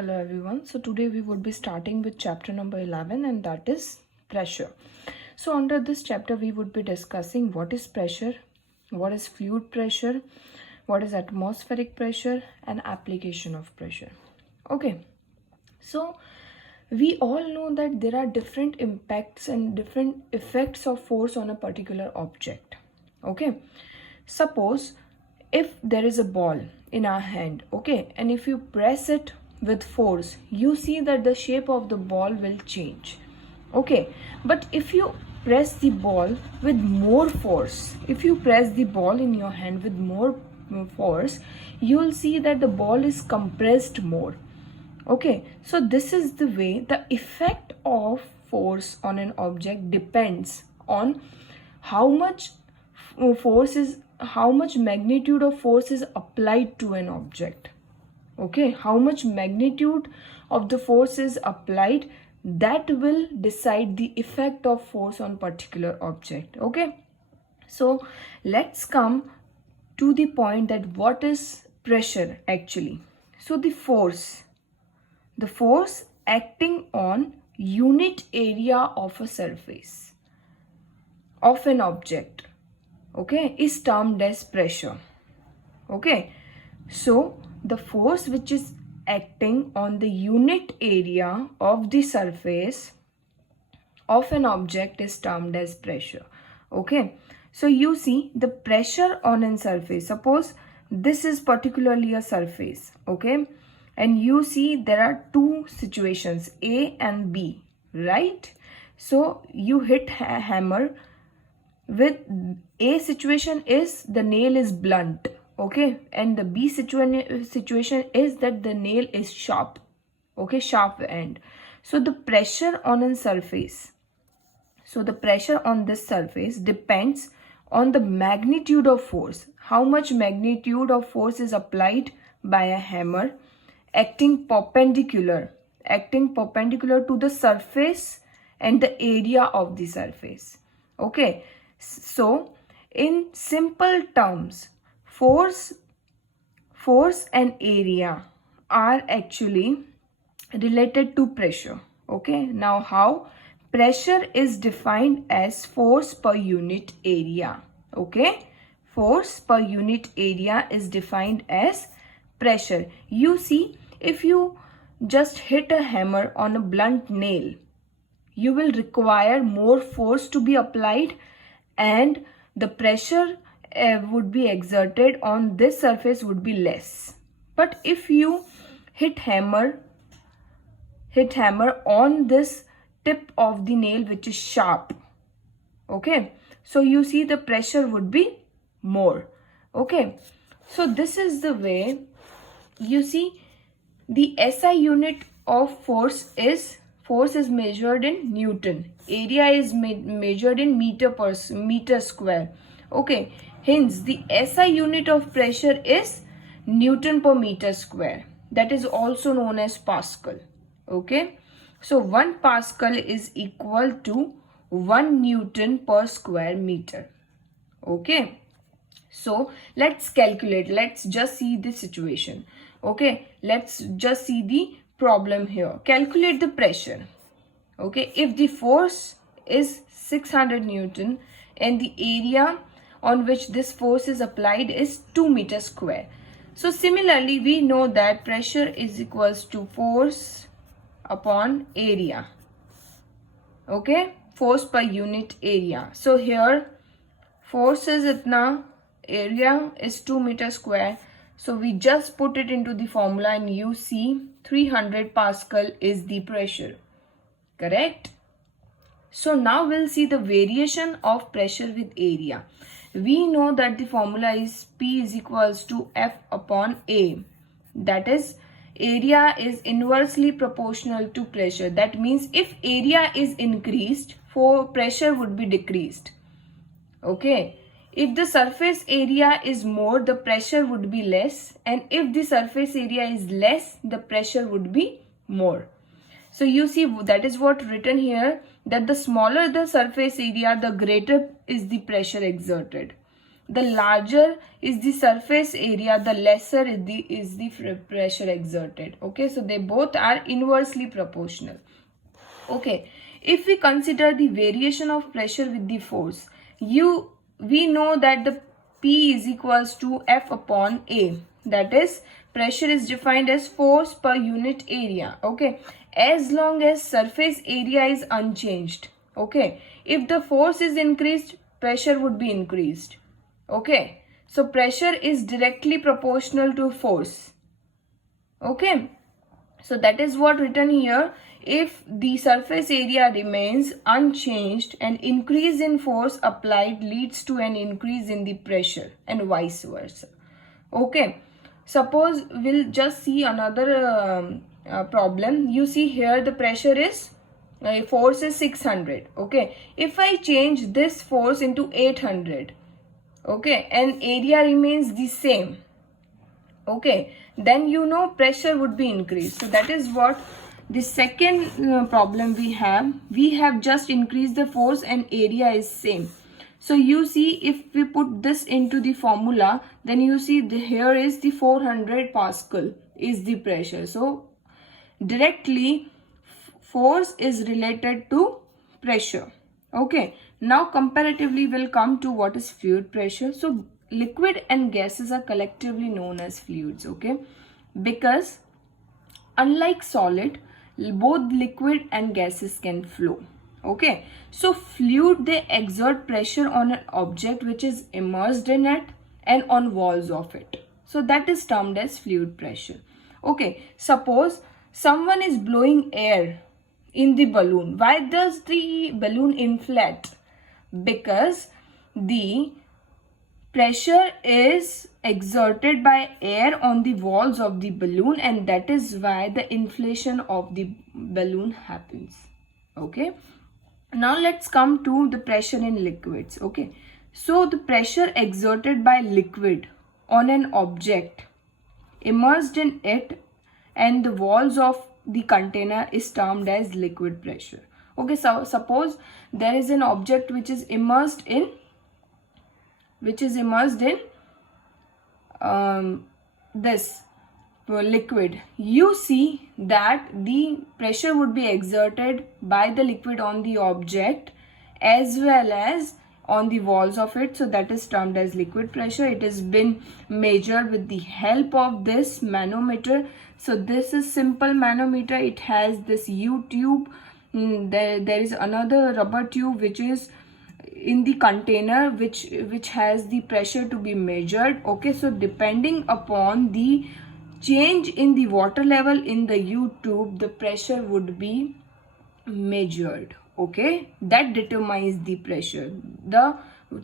Hello everyone. So today we would be starting with chapter number 11, and that is pressure. So under this chapter we would be discussing what is pressure, what is fluid pressure, what is atmospheric pressure, and application of pressure. Okay. So we all know that there are different impacts and different effects of force on a particular object. Okay. Suppose if there is a ball in our hand, okay, and if you press it with force, you see that the shape of the ball will change. Okay, but if you press the ball with more force, if you press the ball in your hand with more force, you'll see that the ball is compressed more. Okay, so this is the way the effect of force on an object depends on how much how much magnitude of force is applied to an object. Okay, how much magnitude of the force is applied, that will decide the effect of force on particular object. Okay, so let's come to the point that what is pressure actually. So the force acting on unit area of a surface of an object, okay, is termed as pressure. Okay, so the force which is acting on the unit area of the surface of an object is termed as pressure. Okay, so you see the pressure on a surface, suppose this is particularly a surface, okay, and you see there are two situations, A and B, right? So you hit a hammer with A situation is the nail is blunt, okay, and the B situation is that the nail is sharp, okay, sharp end. So the pressure on a surface, so the pressure on this surface depends on the magnitude of force, how much magnitude of force is applied by a hammer acting perpendicular to the surface and the area of the surface. Okay, so in simple terms, force and area are actually related to pressure. Okay, now how? Pressure is defined as force per unit area. Okay, force per unit area is defined as pressure. You see, if you just hit a hammer on a blunt nail, you will require more force to be applied, and the pressure would be exerted on this surface would be less. But if you hit hammer on this tip of the nail which is sharp, okay, so you see the pressure would be more. Okay, so this is the way you see the SI unit of force is measured in Newton, area is measured in meter square. Okay, hence the SI unit of pressure is Newton per meter square, that is also known as Pascal. Okay, so 1 Pascal is equal to 1 Newton per square meter. Okay, so let's calculate, let's just see the situation. Okay, let's just see the problem here. Calculate the pressure. Okay, if the force is 600 Newton and the area on which this force is applied is 2 meters square. So similarly, we know that pressure is equals to force upon area. Okay, force per unit area. So here force is itna, area is 2 meters square. So we just put it into the formula and you see 300 Pascal is the pressure. Correct? So now we'll see the variation of pressure with area. We know that the formula is P is equals to F upon A. That is, area is inversely proportional to pressure. That means if area is increased, pressure would be decreased. Okay. If the surface area is more, the pressure would be less, and if the surface area is less, the pressure would be more. So you see, that is what written here, that the smaller the surface area, the greater is the pressure exerted. the larger is the surface area, the lesser is the pressure exerted. Okay, so they both are inversely proportional. Okay, if we consider the variation of pressure with the force, we know that the P is equals to F upon A. That is, pressure is defined as force per unit area. Okay, as long as surface area is unchanged. Okay, if the force is increased, pressure would be increased. Okay, so pressure is directly proportional to force. Okay, so that is what written here. If the surface area remains unchanged, an increase in force applied leads to an increase in the pressure and vice versa. Okay, suppose we'll just see another problem. You see here the pressure is force is 600. Okay, if I change this force into 800, okay, and area remains the same, okay, then you know pressure would be increased. So that is what the second problem we have just increased the force and area is same. So you see, if we put this into the formula, then you see here is the 400 Pascal is the pressure. So directly force is related to pressure. Okay, now comparatively we'll come to what is fluid pressure. So liquid and gases are collectively known as fluids. Okay, because unlike solid, both liquid and gases can flow. Okay, so fluid, they exert pressure on an object which is immersed in it and on walls of it. So that is termed as fluid pressure. Okay, suppose someone is blowing air in the balloon. Why does the balloon inflate? Because the pressure is exerted by air on the walls of the balloon, and that is why the inflation of the balloon happens. Okay, now let's come to the pressure in liquids. Okay, so the pressure exerted by liquid on an object immersed in it and the walls of the container is termed as liquid pressure. Okay, so suppose there is an object which is immersed in this liquid. You see that the pressure would be exerted by the liquid on the object as well as on the walls of it. So that is termed as liquid pressure. It has been measured with the help of this manometer. So this is simple manometer. It has this U tube. There is another rubber tube which is in the container which has the pressure to be measured. Okay, so depending upon the change in the water level in the U tube, the pressure would be measured. Okay, that determines the pressure. The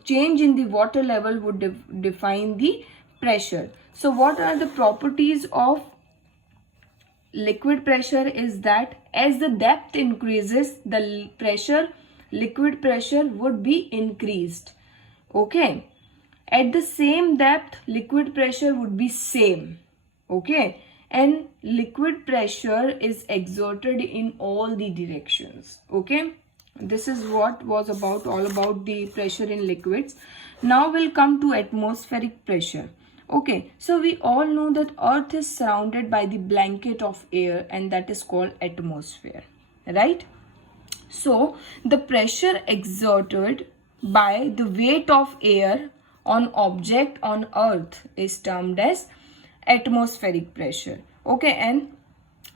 change in the water level would define the pressure. So what are the properties of liquid pressure is that as the depth increases, the pressure, liquid pressure would be increased. Okay, at the same depth, liquid pressure would be same. Okay, and liquid pressure is exerted in all the directions. Okay, this is what was all about the pressure in liquids. Now we'll come to atmospheric pressure. Okay, so we all know that Earth is surrounded by the blanket of air, and that is called atmosphere, right? So the pressure exerted by the weight of air on object on Earth is termed as atmospheric pressure. Okay, and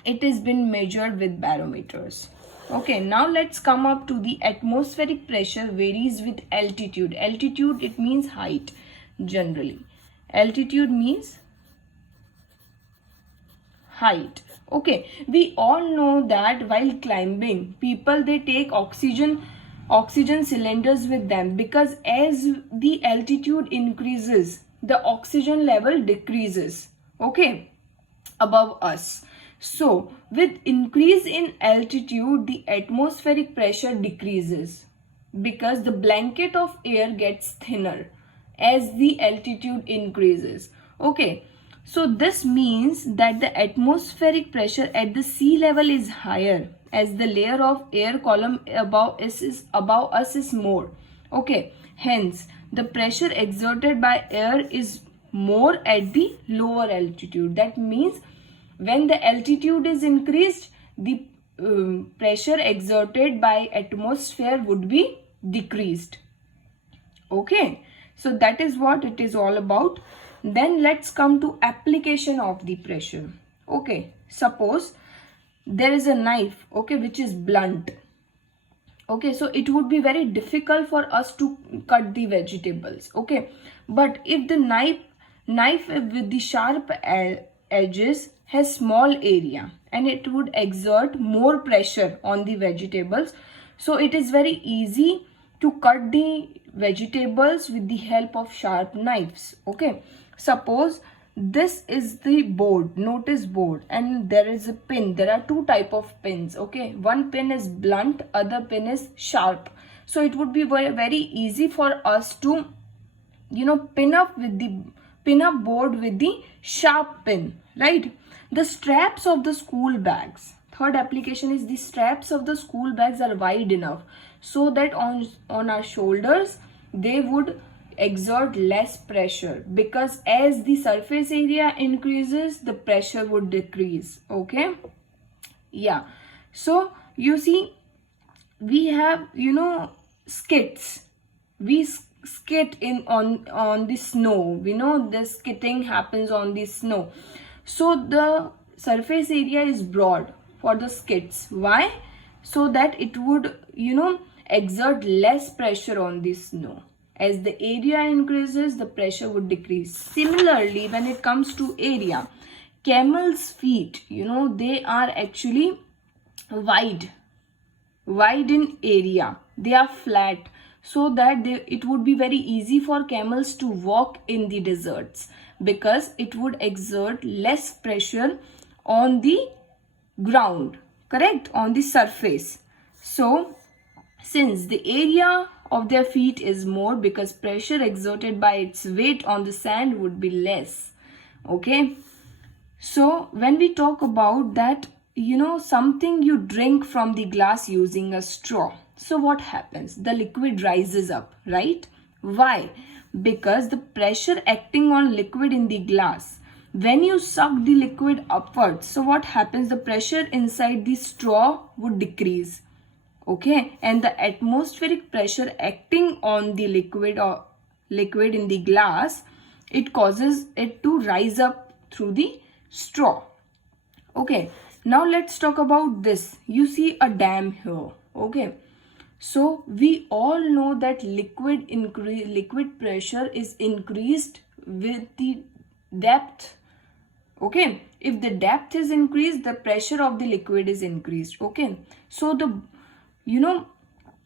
it has been measured with barometers. Okay, now let's come up to the atmospheric pressure varies with altitude. Altitude, it means height generally. Altitude means height. Okay, we all know that while climbing, people, they take oxygen cylinders with them, because as the altitude increases, the oxygen level decreases, okay, above us. So with increase in altitude, the atmospheric pressure decreases because the blanket of air gets thinner as the altitude increases. Okay, so this means that the atmospheric pressure at the sea level is higher as the layer of air column above us is more. Okay, hence the pressure exerted by air is more at the lower altitude. That means when the altitude is increased, the pressure exerted by atmosphere would be decreased. Okay, so that is what it is all about. Then let's come to application of the pressure. Okay, suppose there is a knife, okay, which is blunt. Okay, so it would be very difficult for us to cut the vegetables. Okay, but if the knife with the sharp edges has small area and it would exert more pressure on the vegetables, so it is very easy to cut the vegetables with the help of sharp knives. Okay, suppose this is the board, notice board, and there is a pin. There are two type of pins. Okay, one pin is blunt, other pin is sharp. So it would be very, very easy for us to, you know, pin up board with the sharp pin, right? The straps of the school bags. Third application is the straps of the school bags are wide enough so that on our shoulders they would exert less pressure, because as the surface area increases, the pressure would decrease. Okay, yeah. So you see, we have, you know, skits. We skit in on the snow. We know the skitting happens on the snow. So the surface area is broad for the skits. Why? So that it would, you know, exert less pressure on the snow. As the area increases, the pressure would decrease. Similarly, when it comes to area, camel's feet, you know, they are actually wide in area. They are flat, so that it would be very easy for camels to walk in the deserts, because it would exert less pressure on the ground, correct, on the surface. So since the area of their feet is more, because pressure exerted by its weight on the sand would be less. Okay, so when we talk about that, you know, something you drink from the glass using a straw, so what happens? The liquid rises up, right? Why? Because the pressure acting on liquid in the glass, when you suck the liquid upwards, so what happens? The pressure inside the straw would decrease. Okay, and the atmospheric pressure acting on the liquid in the glass, it causes it to rise up through the straw. Okay, now let's talk about this. You see a dam here. Okay, so we all know that liquid pressure is increased with the depth. Okay, if the depth is increased, the pressure of the liquid is increased. Okay, so the, you know,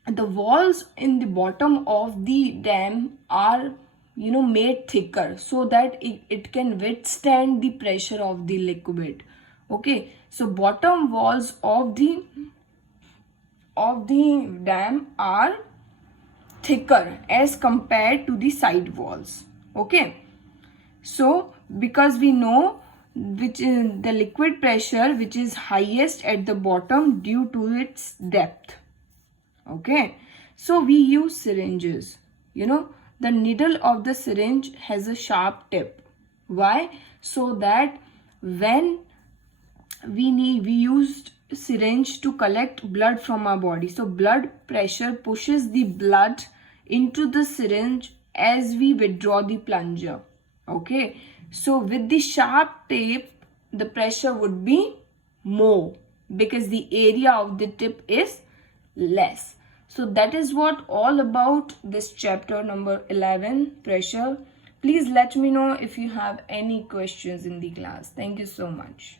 the walls in the bottom of the dam are, you know, made thicker so that it can withstand the pressure of the liquid. Okay, so bottom walls of the dam are thicker as compared to the side walls. Okay, so because we know which is the liquid pressure which is highest at the bottom due to its depth. Okay, so we use syringes. You know, the needle of the syringe has a sharp tip. Why? So that when we used syringe to collect blood from our body, so blood pressure pushes the blood into the syringe as we withdraw the plunger. Okay, so with the sharp tip, the pressure would be more because the area of the tip is less. So that is what all about this chapter number 11, pressure. Please let me know if you have any questions in the class. Thank you so much.